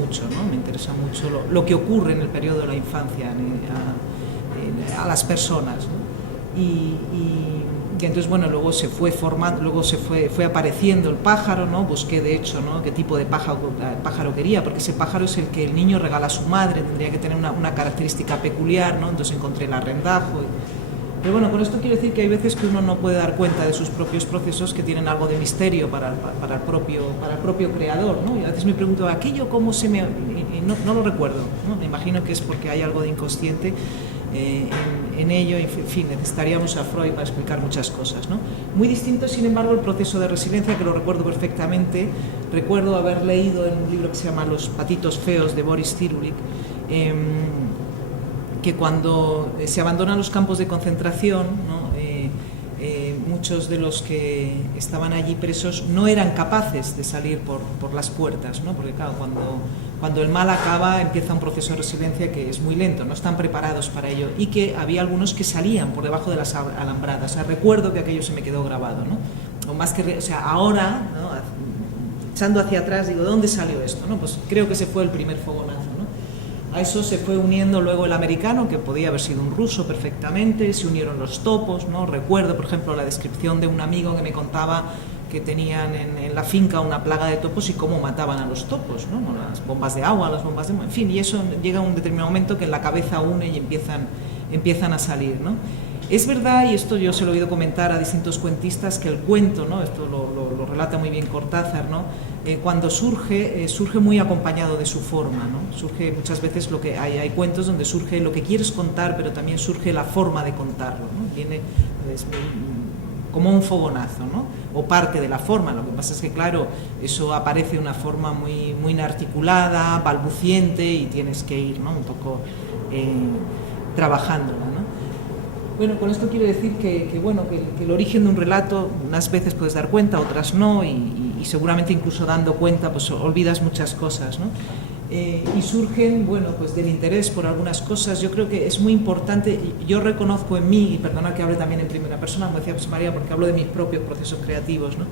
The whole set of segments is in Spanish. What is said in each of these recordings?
mucho, ¿no? Me interesa mucho lo que ocurre en el periodo de la infancia a las personas, ¿no? Y entonces, bueno, luego se fue formando, luego fue apareciendo el pájaro, ¿no? Busqué, de hecho, ¿no?, qué tipo de pájaro quería, porque ese pájaro es el que el niño regala a su madre, tendría que tener una característica peculiar, ¿no? Entonces encontré el arrendajo. Pero bueno, con esto quiero decir que hay veces que uno no puede dar cuenta de sus propios procesos que tienen algo de misterio para el propio creador, ¿no? Y a veces me pregunto, ¿aquello cómo se me...? Y no lo recuerdo, ¿no? Me imagino que es porque hay algo de inconsciente en ello, y, en fin, necesitaríamos a Freud para explicar muchas cosas, ¿no? Muy distinto, sin embargo, el proceso de resiliencia, que lo recuerdo perfectamente. Recuerdo haber leído en un libro que se llama Los patitos feos, de Boris Cyrulnik, que cuando se abandonan los campos de concentración, ¿no?, muchos de los que estaban allí presos no eran capaces de salir por las puertas, ¿no? Porque claro, cuando el mal acaba, empieza un proceso de resiliencia que es muy lento, no están preparados para ello, y que había algunos que salían por debajo de las alambradas. O sea, recuerdo que aquello se me quedó grabado, ¿no? O más que, o sea, ahora, ¿no?, echando hacia atrás, digo, ¿de dónde salió esto?, ¿no? Pues creo que ese fue el primer fogonazo. A eso se fue uniendo luego el americano, que podía haber sido un ruso perfectamente, se unieron los topos, ¿no? Recuerdo, por ejemplo, la descripción de un amigo que me contaba que tenían en la finca una plaga de topos y cómo mataban a los topos, ¿no? Las bombas de agua, las bombas de... En fin, y eso llega a un determinado momento que en la cabeza une y empiezan a salir, ¿no? Es verdad, y esto yo se lo he oído comentar a distintos cuentistas, que el cuento, ¿no?, esto lo relata muy bien Cortázar, ¿no?, cuando surge muy acompañado de su forma, ¿no? Surge muchas veces hay cuentos donde surge lo que quieres contar, pero también surge la forma de contarlo, ¿no? Viene como un fogonazo, ¿no?, o parte de la forma. Lo que pasa es que, claro, eso aparece de una forma muy, muy inarticulada, balbuciente, y tienes que ir, ¿no?, un poco trabajándola, ¿no? Bueno, con esto quiero decir que el origen de un relato, unas veces puedes dar cuenta, otras no, y seguramente incluso dando cuenta pues olvidas muchas cosas, ¿no? Y surgen, bueno, pues del interés por algunas cosas. Yo creo que es muy importante, yo reconozco en mí, y perdona que hable también en primera persona, como decía José María, porque hablo de mis propios procesos creativos, ¿no?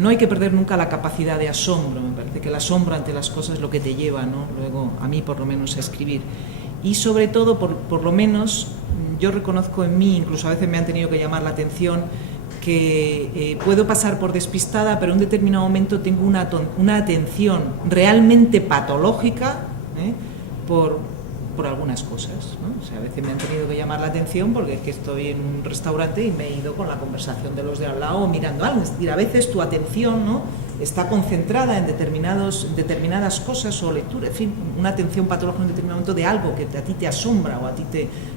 No hay que perder nunca la capacidad de asombro. Me parece que el asombro ante las cosas es lo que te lleva, ¿no?, luego, a mí por lo menos, a escribir. Y sobre todo, por lo menos, yo reconozco en mí, incluso a veces me han tenido que llamar la atención, que puedo pasar por despistada, pero en un determinado momento tengo una atención realmente patológica, por algunas cosas, ¿no? O sea, a veces me han tenido que llamar la atención porque es que estoy en un restaurante y me he ido con la conversación de los de al lado mirando algo. Es decir, a veces tu atención, ¿no?, está concentrada en determinadas cosas o lecturas, en fin, una atención patológica en un determinado momento de algo que a ti te asombra o a ti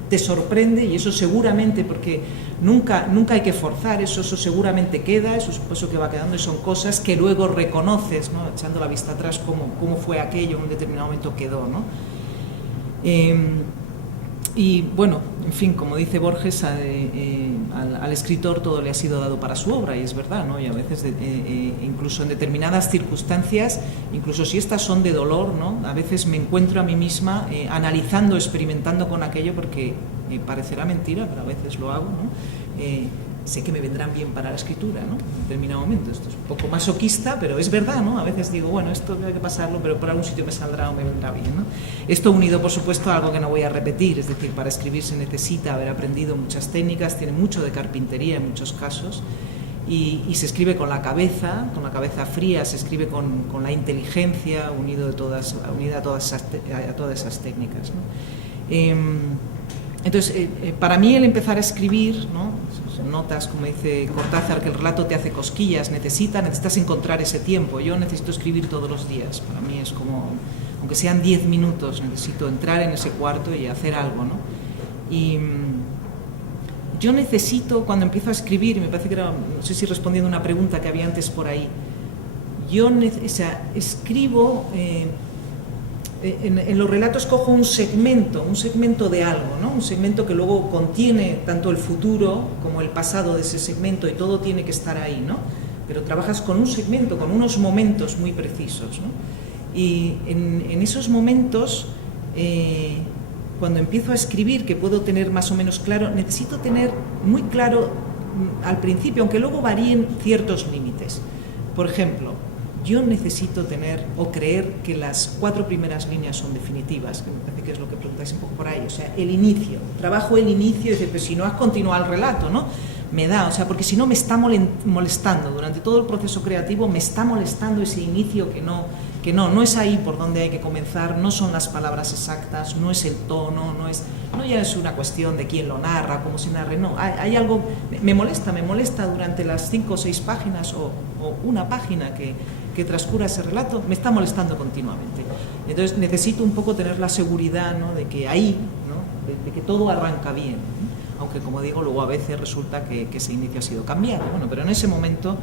te sorprende, y eso seguramente, porque nunca hay que forzar, eso seguramente queda, eso que va quedando, y son cosas que luego reconoces, ¿no?, echando la vista atrás, cómo fue aquello, en un determinado momento quedó, ¿no? Y bueno, en fin, como dice Borges, al escritor todo le ha sido dado para su obra, y es verdad, ¿no? Y a veces, incluso en determinadas circunstancias, incluso si estas son de dolor, ¿no?, a veces me encuentro a mí misma analizando, experimentando con aquello, porque parecerá mentira, pero a veces lo hago, ¿no? Sé que me vendrán bien para la escritura, ¿no?, en determinado momento. Esto es un poco masoquista, pero es verdad, ¿no? A veces digo, bueno, esto hay que pasarlo, pero por algún sitio me saldrá o me vendrá bien, ¿no? Esto unido, por supuesto, a algo que no voy a repetir, es decir, para escribir se necesita haber aprendido muchas técnicas, tiene mucho de carpintería en muchos casos, y se escribe con la cabeza fría, se escribe con la inteligencia, unida a todas esas técnicas, ¿no? Entonces, para mí el empezar a escribir, ¿no?, notas, como dice Cortázar, que el relato te hace cosquillas, necesitas encontrar ese tiempo. Yo necesito escribir todos los días, para mí es como, aunque sean 10 minutos, necesito entrar en ese cuarto y hacer algo, ¿no? Y yo necesito, cuando empiezo a escribir, y me parece que era, no sé si respondiendo a una pregunta que había antes por ahí, escribo... En los relatos cojo un segmento de algo, ¿no? Un segmento que luego contiene tanto el futuro como el pasado de ese segmento, y todo tiene que estar ahí, ¿no? Pero trabajas con un segmento, con unos momentos muy precisos, ¿no? Y en esos momentos, cuando empiezo a escribir, que puedo tener más o menos claro, necesito tener muy claro al principio, aunque luego varíen ciertos límites. Por ejemplo, yo necesito tener o creer que las 4 primeras líneas son definitivas, que me parece que es lo que preguntáis un poco por ahí, o sea, el inicio, trabajo el inicio y dice, pues si no has continuado el relato, ¿no? Me da, o sea, porque si no me está molestando, durante todo el proceso creativo me está molestando ese inicio que no es ahí por donde hay que comenzar, no son las palabras exactas, no es el tono, no ya es una cuestión de quién lo narra, cómo se narre, no, hay algo, me molesta durante las 5 o 6 páginas o una página que transcurra ese relato, me está molestando continuamente. Entonces necesito un poco tener la seguridad, ¿no?, de que ahí, ¿no?, de que todo arranca bien, ¿no? Aunque, como digo, luego a veces resulta que ese inicio ha sido cambiado. Bueno, pero en ese momento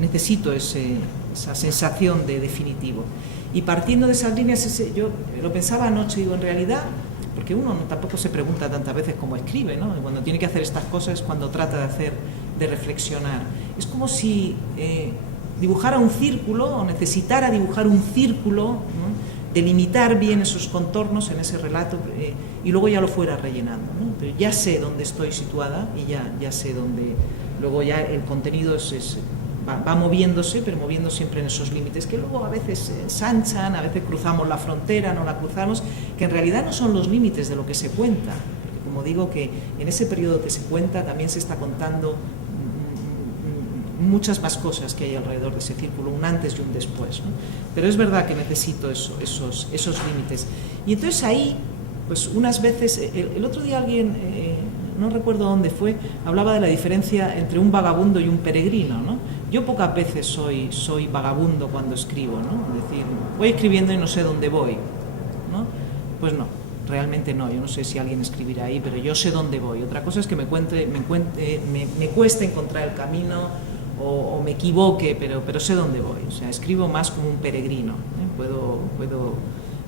necesito esa sensación de definitivo. Y partiendo de esas líneas, yo lo pensaba anoche, digo, en realidad, porque uno tampoco se pregunta tantas veces cómo escribe, ¿no? Y cuando tiene que hacer estas cosas, cuando trata de reflexionar. Es como si dibujara un círculo o necesitara dibujar un círculo, ¿no?, delimitar bien esos contornos en ese relato y luego ya lo fuera rellenando, ¿no? Pero ya sé dónde estoy situada y ya sé dónde, luego ya el contenido va moviéndose, pero moviendo siempre en esos límites que luego a veces se ensanchan, a veces cruzamos la frontera, no la cruzamos, que en realidad no son los límites de lo que se cuenta, porque como digo que en ese periodo que se cuenta también se está contando muchas más cosas que hay alrededor de ese círculo, un antes y un después, ¿no? Pero es verdad que necesito esos límites. Y entonces ahí, pues unas veces, el otro día alguien, no recuerdo dónde fue, hablaba de la diferencia entre un vagabundo y un peregrino, ¿no? Yo pocas veces soy vagabundo cuando escribo, ¿no? Es decir, voy escribiendo y no sé dónde voy, ¿no? Pues no. Realmente no, yo no sé si alguien escribirá ahí, pero yo sé dónde voy. Otra cosa es que me cueste encontrar el camino o me equivoque, pero sé dónde voy. O sea, escribo más como un peregrino, ¿eh? Puedo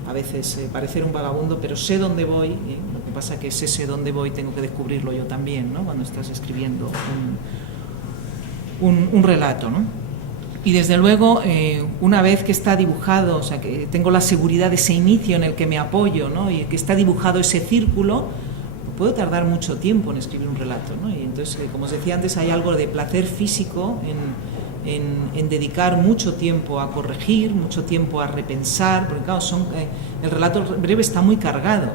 a veces parecer un vagabundo, pero sé dónde voy, ¿eh? Lo que pasa es que ese dónde voy tengo que descubrirlo yo también, ¿no?, cuando estás escribiendo un relato, ¿no? Y desde luego, una vez que está dibujado, o sea, que tengo la seguridad de ese inicio en el que me apoyo, ¿no?, y que está dibujado ese círculo, puedo tardar mucho tiempo en escribir un relato, ¿no? Y entonces, como os decía antes, hay algo de placer físico en dedicar mucho tiempo a corregir, mucho tiempo a repensar, porque claro, el relato breve está muy cargado.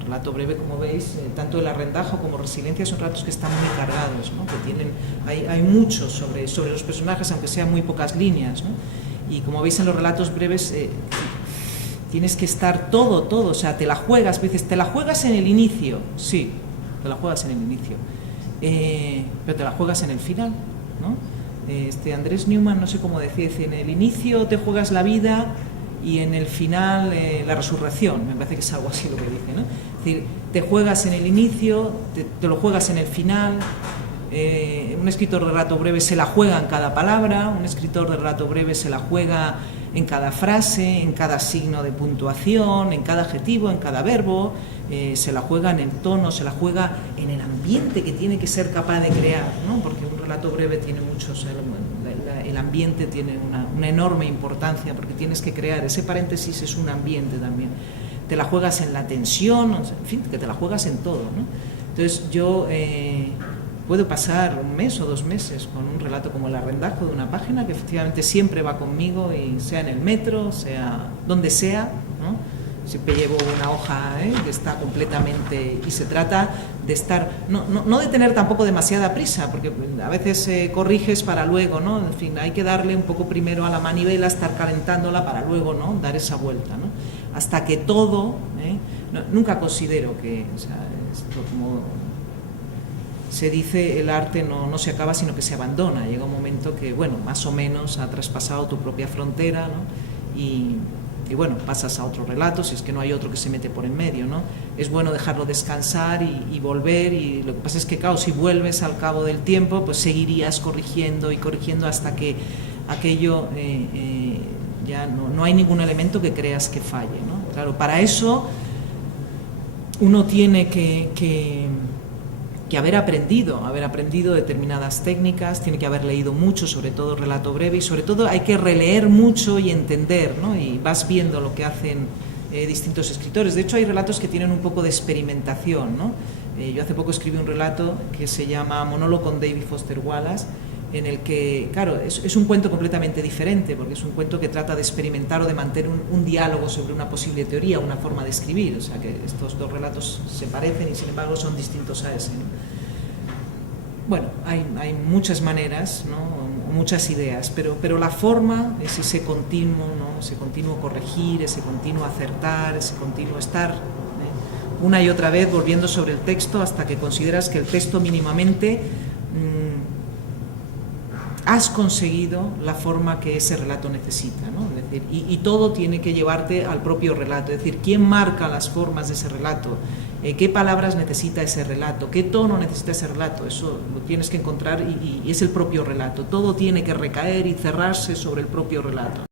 El relato breve, como veis, tanto el arrendajo como Resiliencia son relatos que están muy cargados, ¿no?, que hay mucho sobre los personajes, aunque sean muy pocas líneas, ¿no? Y como veis en los relatos breves, tienes que estar todo, o sea, te la juegas, dices, te la juegas en el inicio, sí, te la juegas en el inicio, pero te la juegas en el final, ¿no? Andrés Newman, no sé cómo decía, en el inicio te juegas la vida y en el final la resurrección, me parece que es algo así lo que dice, ¿no? Es decir, te juegas en el inicio, te lo juegas en el final. Un escritor de relato breve se la juega en cada palabra, un escritor de relato breve se la juega en cada frase, en cada signo de puntuación, en cada adjetivo, en cada verbo, se la juega en el tono, se la juega en el ambiente que tiene que ser capaz de crear, ¿no? Porque un relato breve tiene mucho, o sea, el ambiente tiene una enorme importancia, porque tienes que crear, ese paréntesis es un ambiente también. Te la juegas en la tensión, en fin, que te la juegas en todo, ¿no? Entonces yo puedo pasar 1 mes o 2 meses con un relato como el arrendajo de una página que efectivamente siempre va conmigo, y sea en el metro, sea donde sea, ¿no? Siempre llevo una hoja que está completamente, y se trata de estar, no de tener tampoco demasiada prisa, porque a veces corriges para luego, ¿no? En fin, hay que darle un poco primero a la manivela, estar calentándola para luego, ¿no?, dar esa vuelta, ¿no?, hasta que todo, nunca considero que, o sea, esto como se dice, el arte no se acaba, sino que se abandona. Llega un momento que, bueno, más o menos ha traspasado tu propia frontera, ¿no? Y bueno, pasas a otro relato, si es que no hay otro que se mete por en medio, ¿no? Es bueno dejarlo descansar y volver, y lo que pasa es que, claro, si vuelves al cabo del tiempo, pues seguirías corrigiendo y corrigiendo hasta que aquello ya no hay ningún elemento que creas que falle, ¿no? Claro, para eso uno tiene que haber aprendido determinadas técnicas, tiene que haber leído mucho, sobre todo relato breve, y sobre todo hay que releer mucho y entender, ¿no? Y vas viendo lo que hacen distintos escritores. De hecho, hay relatos que tienen un poco de experimentación, ¿no? Yo hace poco escribí un relato que se llama Monólogo con David Foster Wallace, en el que, claro, es un cuento completamente diferente, porque es un cuento que trata de experimentar o de mantener un diálogo sobre una posible teoría, una forma de escribir, o sea que estos dos relatos se parecen y sin embargo son distintos a ese, ¿no? Bueno, hay muchas maneras, ¿no? Muchas ideas, pero la forma es ese continuo, ¿no? Ese continuo corregir, ese continuo acertar, ese continuo estar una y otra vez volviendo sobre el texto hasta que consideras que el texto mínimamente has conseguido la forma que ese relato necesita, ¿no? Es decir, y todo tiene que llevarte al propio relato, es decir, ¿quién marca las formas de ese relato? ¿Qué palabras necesita ese relato? ¿Qué tono necesita ese relato? Eso lo tienes que encontrar y es el propio relato. Todo tiene que recaer y cerrarse sobre el propio relato.